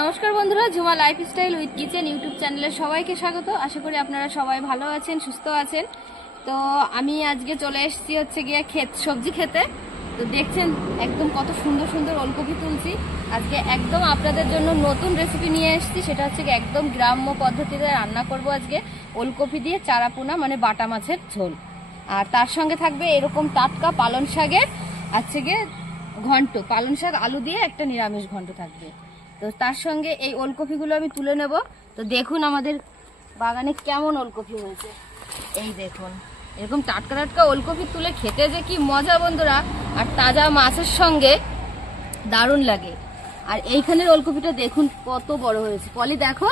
নমস্কার বন্ধুরা, Jhuma lifestyle with kitchen YouTube চ্যানেলে সবাইকে স্বাগত। আশা করি আপনারা সবাই ভালো আছেন, সুস্থ আছেন। তো আমি আজকে চলে এসেছি হচ্ছে গিয়ে সবজি খেতে। তো দেখছেন একদম কত সুন্দর সুন্দর ওলকপি তুলছি। আজকে একদম আপনাদের জন্য নতুন রেসিপি নিয়ে এসেছি, সেটা হচ্ছে একদম গ্রাম্য পদ্ধতিতে রান্না করব আজকে ওলকপি দিয়ে চারাপোনা মানে বাটা মাছের ঝোল। আর তার সঙ্গে থাকবে এরকম টাটকা পালং শাকের আজকে গিয়ে ঘন্ট, পালং শাক আলু দিয়ে একটা নিরামিষ ঘন্ট থাকবে। তো তার সঙ্গে এই ওলকপিগুলো আমি তুলে নেব। তো দেখুন আমাদের বাগানে কেমন ওলকপি হয়েছে, এই দেখুন এরকম টাটকা টাটকা ওলকপি তুলে খেতে যে কি মজা বন্ধুরা, আর তাজা মাছের সঙ্গে দারুণ লাগে। আর এইখানের ওলকপিটা দেখুন কত বড় হয়েছে। পলি দেখো,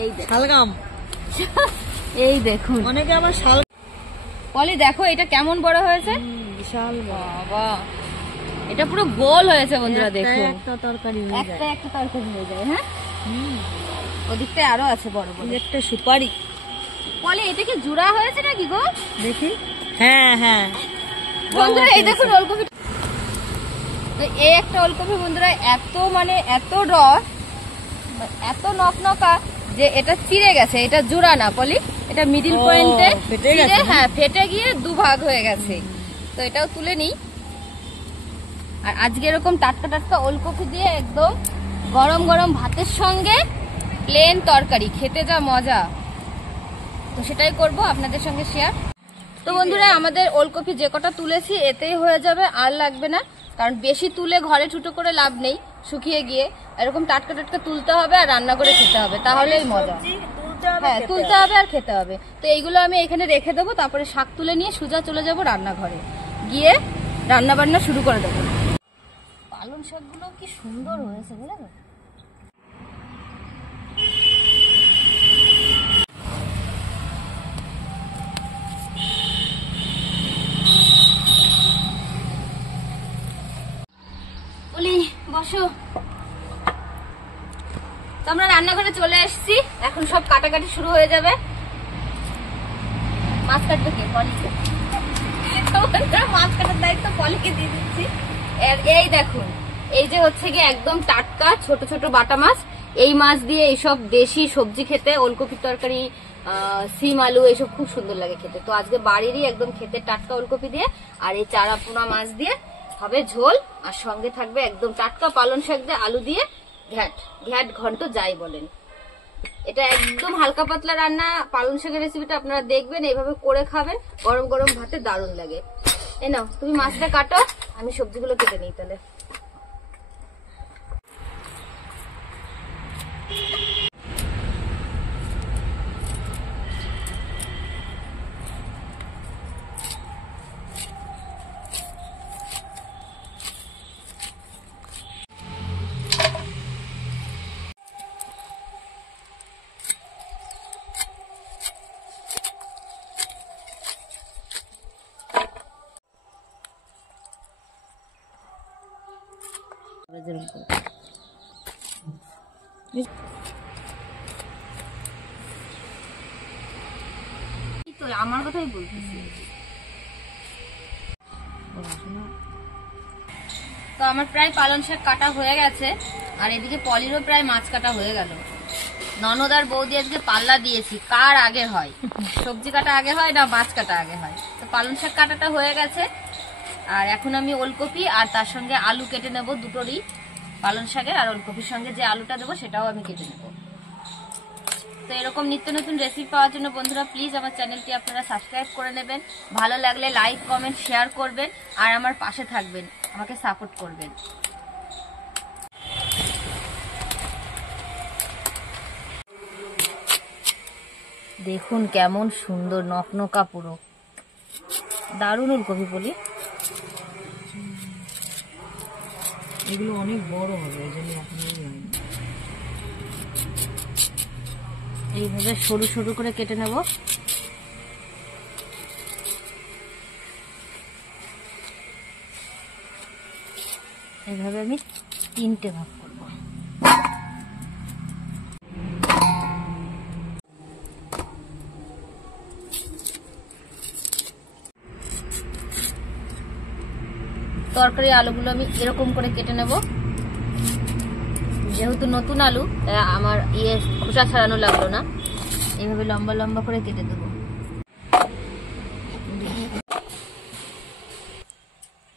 এই শালগাম, এই দেখুন অনেকে আবার শাল। পলি দেখো এটা কেমন বড় হয়েছে, বিশাল বাবা, এটা পুরো গোল হয়েছে বন্ধুরা। দেখুন একটা তরকারি একটা একটা তরকারি হয়ে যায়। হ্যাঁ, ওদিকটায় আরো আছে বড় বড়। একটা সুপারি। বলে এটা কি জুড়া হয়েছে নাকি গো, দেখি। হ্যাঁ হ্যাঁ বন্ধুরা এই দেখুন ওলকপি। তো এই একটা ওলকপি বন্ধুরা এত মানে এত রস, এত নকনকা যে এটা চিড়ে গেছে। এটা জুড়া না পলি, এটা মিডিল পয়েন্টে হ্যাঁ ফেটে গিয়ে দুভাগ হয়ে গেছে। তো এটাও তুলে নিই। আর আজকে এরকম টাটকা টাটকা ওলকপি দিয়ে একদম গরম গরম ভাতের সঙ্গে প্লেন তরকারি খেতে যা মজা, তো সেটাই করব আপনাদের সঙ্গে শেয়ার। তো বন্ধুরা আমাদের ওলকপি যে কটা তুলেছি এতেই হয়ে যাবে, আর লাগবে না। কারণ বেশি তুলে ঘরে ছুটো করে লাভ নেই, শুকিয়ে গিয়ে এরকম টাটকা টাটকা তুলতে হবে আর রান্না করে খেতে হবে, তাহলেই মজা। হ্যাঁ তুলতে হবে আর খেতে হবে। তো এইগুলো আমি এখানে রেখে দেবো, তারপরে শাক তুলে নিয়ে সোজা চলে যাব রান্নাঘরে, গিয়ে রান্না বান্না শুরু করে দেবো। পালং শাকগুলো কি সুন্দর হয়েছে বুঝলেন। বলি বসো। তো আমরা রান্নাঘরে চলে এসেছি, এখন সব কাটাকাটি শুরু হয়ে যাবে। মাছ কাটবে কে? পলিকে। মাছ কাটার দায়িত্ব পলিকে দিয়ে দিচ্ছি। এই দেখুন, এই যে হচ্ছে গিয়ে একদম টাটকা ছোট ছোট বাটা মাছ। এই মাছ দিয়ে এইসব দেশি সবজি খেতে, ওলকপির তরকারি, সিম আলু এইসব খুব সুন্দর লাগে খেতে। তো আজকে বাড়িরই একদম খেতে টাটকা ওলকপি দিয়ে আর এই চারাপোনা মাছ দিয়ে হবে ঝোল। আর সঙ্গে থাকবে একদম টাটকা পালং শাক দিয়ে আলু দিয়ে ঘ্যাট ঘন্ট যাই বলেন। এটা একদম হালকা পাতলা রান্না। পালং শাকের রেসিপিটা আপনারা দেখবেন, এইভাবে করে খাবেন, গরম গরম ভাতে দারুণ লাগে। এই নাও তুমি মাছটা কাটো, আমি সবজিগুলো কেটে নিই তাহলে। আমার কথাই বলতেছি। তো আমার প্রায় পালং শাক কাটা হয়ে গেছে, আর এদিকে পলিরও প্রায় মাছ কাটা হয়ে গেল। ননদ আর বৌদি আজকে পাল্লা দিয়েছি কার আগে হয়, সবজি কাটা আগে হয় না মাছ কাটা আগে হয়। তো পালং শাক কাটাটা হয়ে গেছে, আর এখন আমি ওলকপি আর তার সঙ্গে আলু কেটে নেব দুটোরই, পালং শাকের আর ওলকপির সঙ্গে যে আলুটা দেবো সেটাও আমি কেটে নেব। তো এরকম নিত্য নতুন রেসিপি পাওয়ার জন্য বন্ধুরা প্লিজ আমার চ্যানেলটি আপনারা সাবস্ক্রাইব করে নেবেন, ভালো লাগলে লাইক কমেন্ট শেয়ার করবেন, আর আমার পাশে থাকবেন, আমাকে সাপোর্ট করবেন। দেখুন কেমন সুন্দর নকনকা, পুরো দারুণ ওলকপি বলি। এগুলো অনেক বড় হবে, এইভাবে সরু সরু করে কেটে নেব। এইভাবে আমি 3টে ভাগ করব। তরকারি আলুগুলো আমি এরকম করে কেটে নেব। যেহেতু নতুন আলু তাই আমার খোসা ছাড়ানো লাগলো না, এইভাবে লম্বা লম্বা করে কেটে দেবো।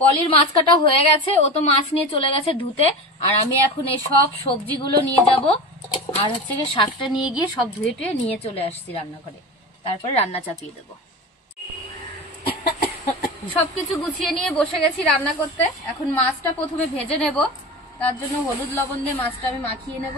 পলির মাছ কাটা হয়ে গেছে, ও তো মাছ নিয়ে চলে গেছে ধুতে। আর আমি এখন এই সব সবজিগুলো নিয়ে যাব, আর হচ্ছে গিয়ে শাকটা নিয়ে গিয়ে সব ধুয়ে টুয়ে নিয়ে চলে আসছি রান্নাঘরে, তারপরে রান্না চাপিয়ে দেবো। সবকিছু গুছিয়ে নিয়ে বসে গেছি রান্না করতে। এখন মাছটা প্রথমে ভেজে নেব, তার জন্য হলুদ লবণ দিয়ে মাছটা আমি মাখিয়ে নেব।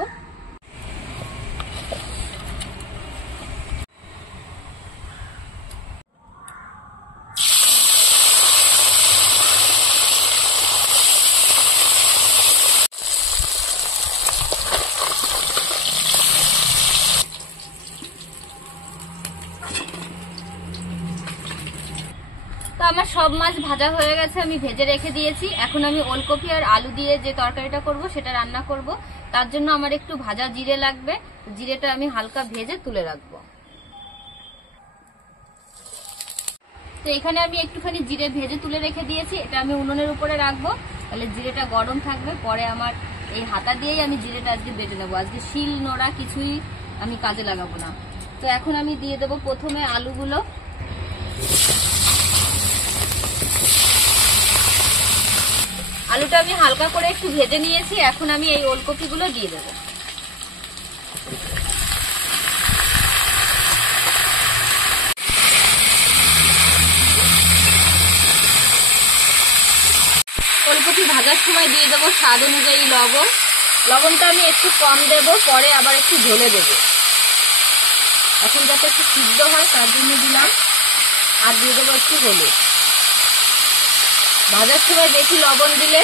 তো আমার সব মাছ ভাজা হয়ে গেছে, আমি ভেজে রেখে দিয়েছি। এখন আমি ওলকপি আর আলু দিয়ে যে তরকারিটা করব সেটা রান্না করব। তার জন্য আমার একটু ভাজা জিরে লাগবে, জিরেটা আমি হালকা ভেজে তুলে রাখবো। তো এখানে আমি একটুখানি জিরে ভেজে তুলে রেখে দিয়েছি, এটা আমি উনুনের উপরে রাখবো, তাহলে জিরেটা গরম থাকবে। পরে আমার এই হাতা দিয়েই আমি জিরেটা আজকে বেটে নেবো, আজকে শিল নোড়া কিছুই আমি কাজে লাগাবো না। তো এখন আমি দিয়ে দেবো প্রথমে আলুগুলো। আলুটা আমি হালকা করে একটু ভেজে নিয়েছি, এখন আমি এই ওলকপিগুলো দিয়ে দেবো। ওলকপি ভাজার সময় দিয়ে দেবো স্বাদ অনুযায়ী লবণ। লবণটা আমি একটু কম দেবো, পরে আবার একটু ঢেলে দেবো। এখন যাতে একটু সিদ্ধ হয় তার জন্য দিলাম। আর দিয়ে দেবো একটু হলুদ। ভাজার সময় বেশি লবণ দিলে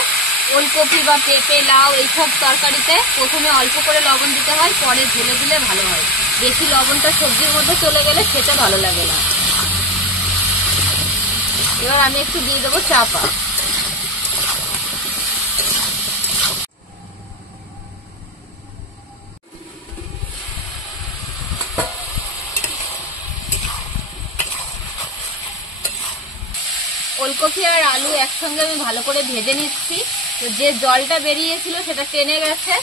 ওলকপি বা পেঁপে লাউ এইসব তরকারিতে প্রথমে অল্প করে লবণ দিতে হয়, পরে ঢেলে দিলে ভালো হয়। বেশি লবণটা সবজির মধ্যে চলে গেলে খেতে ভালো লাগে না। এবার আমি একটু দিয়ে দেবো চাপা। ওলকপি আর আলু একসঙ্গে আমি ভালো করে ভেজে নিচ্ছি। তো যে জলটা বেরিয়েছিল সেটা টেনে গেছে,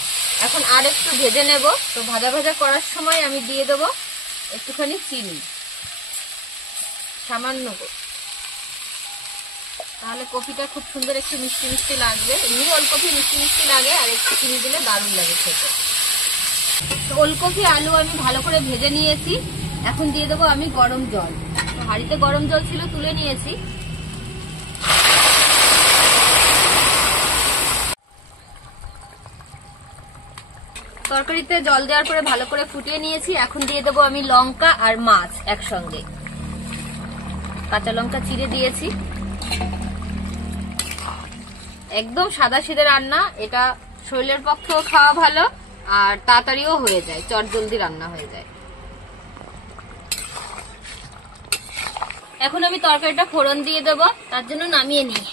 এখন আর একটু ভেজে নেব। তো ভাজা ভাজা করার সময় আমি দিয়ে দেবো একটুখানি চিনি, সামান্য, তাহলে কপিটা খুব সুন্দর একটু মিষ্টি মিষ্টি লাগবে। এমনি ওলকপি মিষ্টি মিষ্টি লাগে, আর একটু চিনি দিলে দারুণ লাগে খেতে। তো ওলকপি আলু আমি ভালো করে ভেজে নিয়েছি, এখন দিয়ে দেবো আমি গরম জল। তো হাঁড়িতে গরম জল ছিল, তুলে নিয়েছি। তরকারিতে জল দেওয়ার পরে ভালো করে ফুটিয়ে নিয়েছি, এখন দিয়ে দেবো আমি লঙ্কা আর মাছ একসঙ্গে। কাঁচা লঙ্কা চিড়ে দিয়েছি। একদম সাদা সিধে রান্না, এটা শরীরের পক্ষেও খাওয়া ভালো আর তাড়াতাড়িও হয়ে যায়, চটজলদি রান্না হয়ে যায়। এখন আমি তরকারিটা ফোড়ন দিয়ে দেবো, তার জন্য নামিয়ে নিই।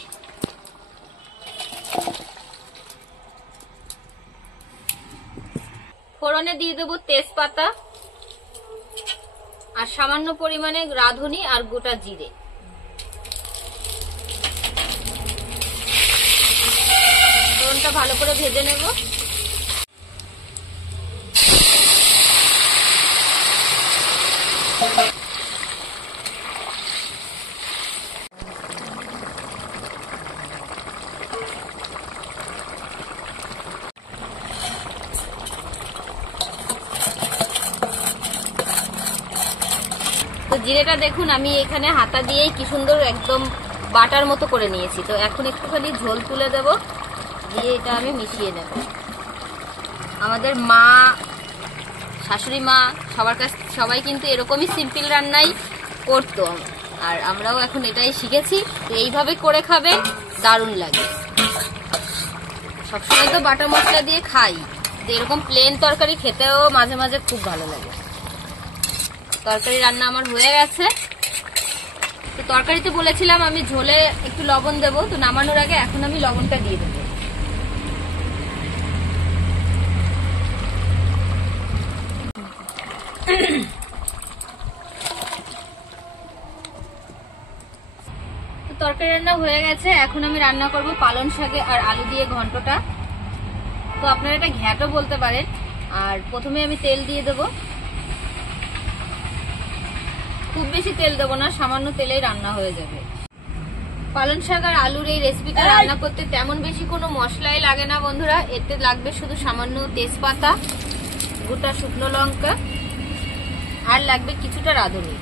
ফোড়নে দিয়ে দেবো তেজপাতা আর সামান্য পরিমাণে রাঁধুনি আর গোটা জিরে। ফোড়নটা ভালো করে ভেজে নেব। তো জিরেটা দেখুন আমি এখানে হাতা দিয়েই কি সুন্দর একদম বাটার মতো করে নিয়েছি। তো এখন একটুখানি ঝোল তুলে দেব, দিয়ে এটা আমি মিশিয়ে নেব। আমাদের মা, শাশুড়ি মা সবাই কিন্তু এরকমই সিম্পল রান্নাই করতো, আর আমরাও এখন এটাই শিখেছি। তো এইভাবে করে খাবে, দারুণ লাগে। সবসময় তো বাটা মশলা দিয়ে খাই, তো এরকম প্লেন তরকারি খেতেও মাঝে মাঝে খুব ভালো লাগে। তরকারি রান্না আমার হয়ে গেছে। তো তরকারিতে বলেছিলাম আমি ঝোলে একটু লবণ দেবো, তো নামানোর আগে এখন আমি লবণটা দিয়ে দেবো। তরকারি রান্না হয়ে গেছে, এখন আমি রান্না করব পালং শাকে আর আলু দিয়ে ঘন্টটা। তো আপনারা এটা ঘ্যাটও বলতে পারেন। আর প্রথমে আমি তেল দিয়ে দেবো, খুব বেশি তেল দেবো না, সামান্য তেলেই রান্না হয়ে যাবে। পালং শাক আর আলুর এই রেসিপিটা রান্না করতে তেমন বেশি কোনো মশলাই লাগে না বন্ধুরা। এতে লাগবে শুধু সামান্য তেজপাতা, গোটা শুকনো লঙ্কা, আর লাগবে কিছুটা রাঁধুনি।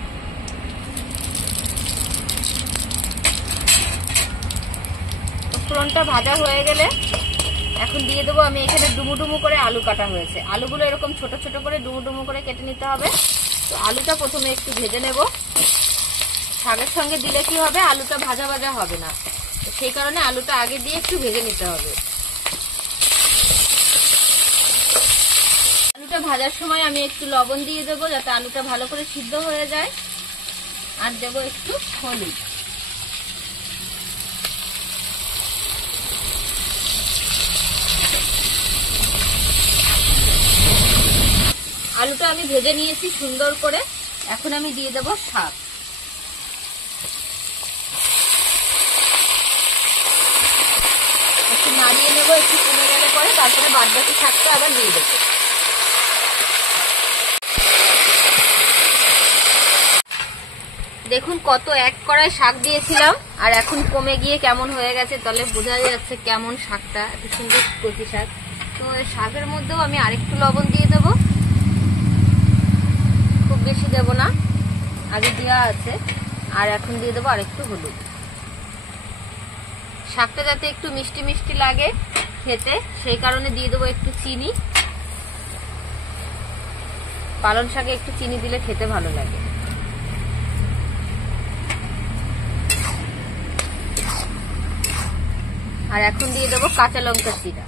ফোড়নটা ভাজা হয়ে গেলে এখন দিয়ে দেবো আমি এখানে ডুমু ডুমু করে আলু কাটা হয়েছে। আলুগুলো এরকম ছোট ছোট করে ডুমু ডুমু করে কেটে নিতে হবে। তো আলুটা প্রথমে একটু ভেজে নেব। শাকের সঙ্গে দিলে কি হবে, আলুটা ভাজা ভাজা হবে না, তো সেই কারণে আলুটা আগে দিয়ে একটু ভেজে নিতে হবে। আলুটা ভাজার সময় আমি একটু লবণ দিয়ে দেবো যাতে আলুটা ভালো করে সিদ্ধ হয়ে যায়, আর দেবো একটু হলুদ। আলুটা আমি ভেজে নিয়েছি সুন্দর করে। এখন আমি দিয়ে দেবো শাক। একটু নাড়িয়ে নেবো, একটু কমে গেলে পরে তারপরে বাদ বাকি শাকটা আবার দিয়ে দেবো। দেখুন কত এক কড়াই শাক দিয়েছিলাম, আর এখন কমে গিয়ে কেমন হয়ে গেছে, তাহলে বোঝা যাচ্ছে কেমন শাকটা, এত সুন্দর কচি শাক। তো শাকের মধ্যেও আমি আরেকটু লবণ দিয়ে দেবো, খুব বেশি দেব না, আগে দেওয়া আছে। আর এখন দিয়ে দেবো আরেকটু হলুদ। শাকটা যাতে একটু মিষ্টি মিষ্টি লাগে খেতে, সেই কারণে দিয়ে দেবো একটু চিনি। পালং শাকে একটু চিনি দিলে খেতে ভালো লাগে। আর এখন দিয়ে দেবো কাঁচা লঙ্কা চিরা।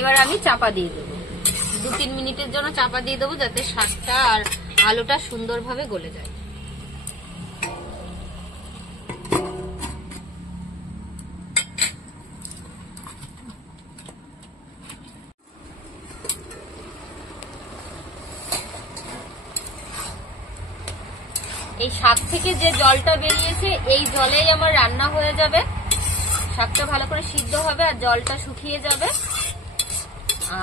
এবার আমি চাপা দিয়ে দেবো, 2-3 মিনিটের জন্য চাপা দিয়ে দেবো যাতে শাকটা আর আলুটা সুন্দরভাবে গলে যায়। এই শাক থেকে যে জলটা বেরিয়েছে এই জলেই আমার রান্না হয়ে যাবে। শাকটা ভালো করে সিদ্ধ হবে আর জলটা শুকিয়ে যাবে।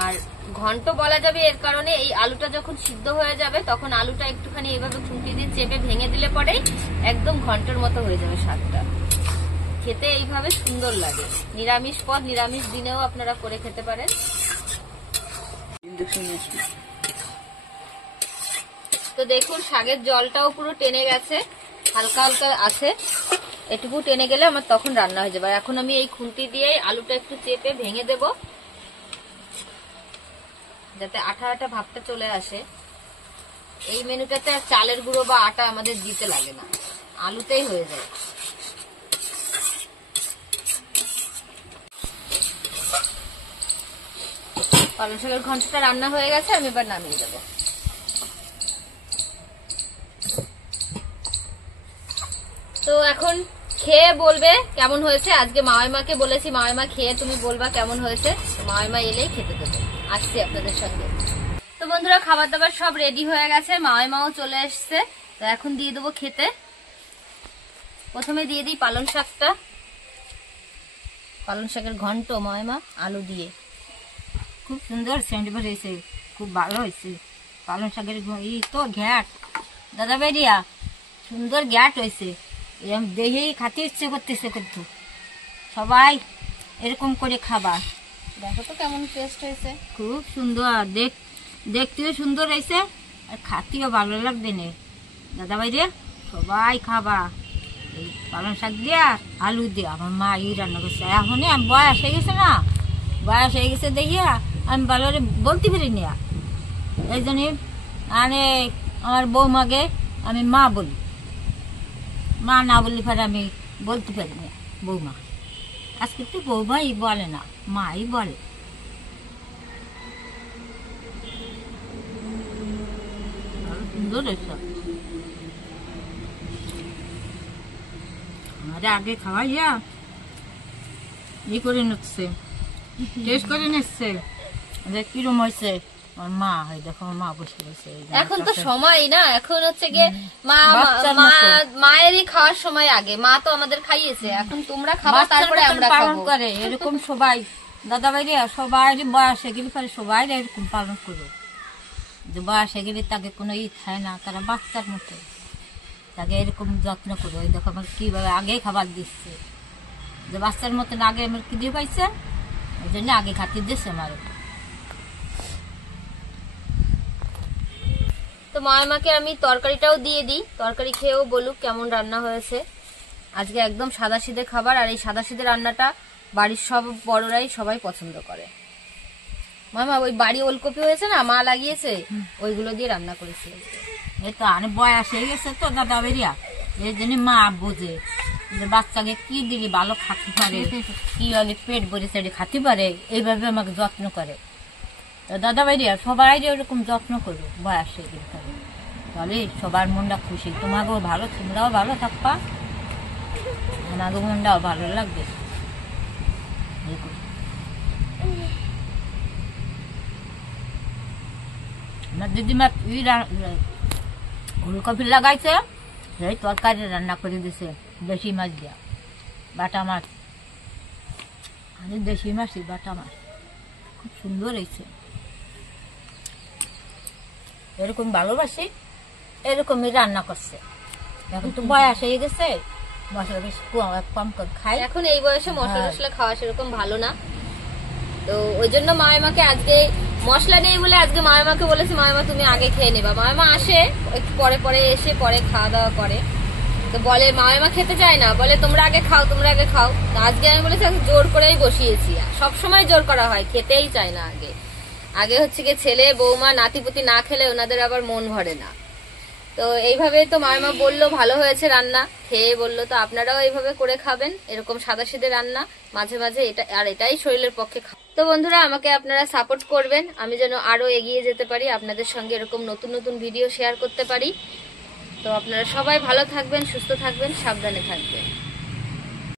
আর ঘন্ট বলা যাবে এর কারণে, এই আলুটা যখন সিদ্ধ হয়ে যাবে তখন আলুটা একটুখানি এভাবে খুন্তি দিয়ে চেপে ভেঙে দিলে পরেই একদম ঘন্টের মতো হয়ে যাবে শাকটা। খেতে এইভাবে সুন্দর লাগে। নিরামিষ পদ, নিরামিষ দিনেও আপনারা করে খেতে পারেন। তো দেখুন শাকের জলটাও পুরো টেনে গেছে, হালকা হালকা আছে, এটুকু টেনে গেলে আমার তখন রান্না হয়ে যাবে। এখন আমি এই খুন্তি দিয়ে আলুটা একটু চেপে ভেঙে দেব যাতে আঠা আঠা ভাবটা চলে আসে। এই মেনুটাতে আর চালের গুঁড়ো বা আটা আমাদের দিতে লাগে না, আলুতেই হয়ে যায়। পালং শাকের ঘন্টটা রান্না হয়ে গেছে, আমি এবার নামিয়ে দেবো। তো এখন খেয়ে বলবে কেমন হয়েছে। আজকে মাওয়াইমাকে বলেছি, মাওয়াইমা খেয়ে তুমি বলবা কেমন হয়েছে। মাওয়াইমা এলেই খেতে দেবে, আসছি আপনাদের সঙ্গে। তো বন্ধুরা খাবার দাবার সব রেডি হয়ে গেছে, মাওয়াইমাও চলে এসছে। তো এখন দিয়ে দেবো খেতে। প্রথমে দিয়ে দিই পালং শাকটা, পালং শাকের ঘন্ট মাওয়াইমা আলু দিয়ে। খুব সুন্দর সেন্ট বেরিয়েছে, খুব ভালো হয়েছে। পালং শাকের ই তো ঘ্যাট দাদা বেরিয়া, সুন্দর ঘ্যাট হয়েছে। এরকম দেখেই খাতে ইচ্ছে করতেছে, কিন্তু সবাই এরকম করে খাবার। দেখো তো কেমন টেস্ট হয়েছে, খুব সুন্দর, দেখতেও সুন্দর হয়েছে আর খাতেও ভালো লাগবে না দাদা ভাই রে। সবাই খাবা এই পালং শাক দিয়া আলু দিয়া। আমার মা এই রান্না করছে। এখন আমি বয়স হয়ে গেছে না, বয়স হয়ে গেছে দেখিয়া আমি ভালো করে বলতে পারি না। এই জন্য মানে আমার বৌমাকে আমি মা বলি, মা না বললে পরে আমি বলতে পারি না বৌমা। আজকে তো বৌমাই বলে না, মাই বলে। সুন্দর হয়েছে। আমাদের আগে খাওয়াইয়া ই করে নিচ্ছে, টেস্ট করে নিচ্ছে যে কিরম হয়েছে। আমার মা, এই দেখো আমার মা বসে রয়েছে। এই যে এখন তো সময় না, এখন হচ্ছে গিয়ে বাচ্চার মতো। মায়েরই খাওয়ার সময় আগে, মা তো আমাদের খাইয়েছে, এখন তোমরা খাবা বাচ্চার তারপরে মতন আমরা পালন খাবো। করে এরকম সবাই, দাদা ভাইরা সবাই বয়সে গেলে পরে সবাই এরকম পালন করো, যে বয়সে গেলে তাকে কোনো খায় না, তারা বাচ্চার মতো তাকে এরকম যত্ন করো। এই দেখো আমার কিভাবে আগে খাবার দিচ্ছে, যে বাচ্চার মতন আগে আমার কি দিয়ে পাইছে, ওই জন্য আগে খাতির দিচ্ছে আমার। তো মাকে আমি তরকারিটাও দিয়ে দিই, তরকারি খেয়েও বলুক কেমন রান্না হয়েছে। আজকে একদম সাদাসিধে খাবার, আর এই সাদাসিধে রান্নাটা বাড়ির সব বড়রাই সবাই পছন্দ করে। মামা ওই বাড়ি ওলকপি হয়েছে না, মা লাগিয়েছে, ওইগুলো দিয়ে রান্না করেছি। এই তো অনেক বয়স হয়ে গেছে তো দাদা বেরিয়া, এই জন্য মা বোঝে যে বাচ্চাকে কি দিলে ভালো খাতে পারে, কি হলে পেট ভরে সেটা খাতে পারে, এইভাবে আমাকে যত্ন করে। তো দাদা ভাইরা সবাই ওরকম যত্ন করো বয়স হয়ে গেলে পরে, তাহলে সবার মনটা খুশি, তোমাকেও ভালো, তোমরাও ভালো থাকবা, আমাকে মনটাও ভালো লাগবে। দেখুন আমার দিদিমা ফুলকপি লাগাইছে, সেই তরকারি রান্না করে দিছে দেশি মাছ দিয়া, বাটা মাছ, আমি দেশি মাছই বাটা মাছ, খুব সুন্দর হয়েছে। এরকম ভালোবাসি, এরকমই রান্না করছে। এখন তো বয়স হয়ে গেছে, মশলা বেশি কম কম খাই। এখন এই বয়সে মশলা টশলা খাওয়া সেরকম ভালো না, তো ওই জন্য মাকে আজকে মশলা নেই বলে আজকে মাকে বলেছি মামা তুমি আগে খেয়ে নেবা। মামা আসে একটু পরে পরে, এসে পরে খাওয়া দাওয়া করে, তো বলে মামা খেতে চায় না, বলে তোমরা আগে খাও, তোমরা আগে খাও। তো আজকে আমি বলেছি জোর করেই বসিয়েছি, সব সময় জোর করা হয়, খেতেই চায় না আগে। আগে হচ্ছে গিয়ে ছেলে বৌমা নাতিপুতি না খেলে ওনাদের আবার মন ভরে না। তো এইভাবে তো মামা বললো ভালো হয়েছে রান্না, খেয়ে বললো তো আপনারাও এইভাবে করে খাবেন, এরকম সাদাসিধে রান্না মাঝে মাঝে, এটা আর এটাই শরীরের পক্ষে। তো বন্ধুরা আমাকে আপনারা সাপোর্ট করবেন, আমি যেন আরো এগিয়ে যেতে পারি, আপনাদের সঙ্গে এরকম নতুন নতুন ভিডিও শেয়ার করতে পারি। তো আপনারা সবাই ভালো থাকবেন, সুস্থ থাকবেন, সাবধানে থাকবেন।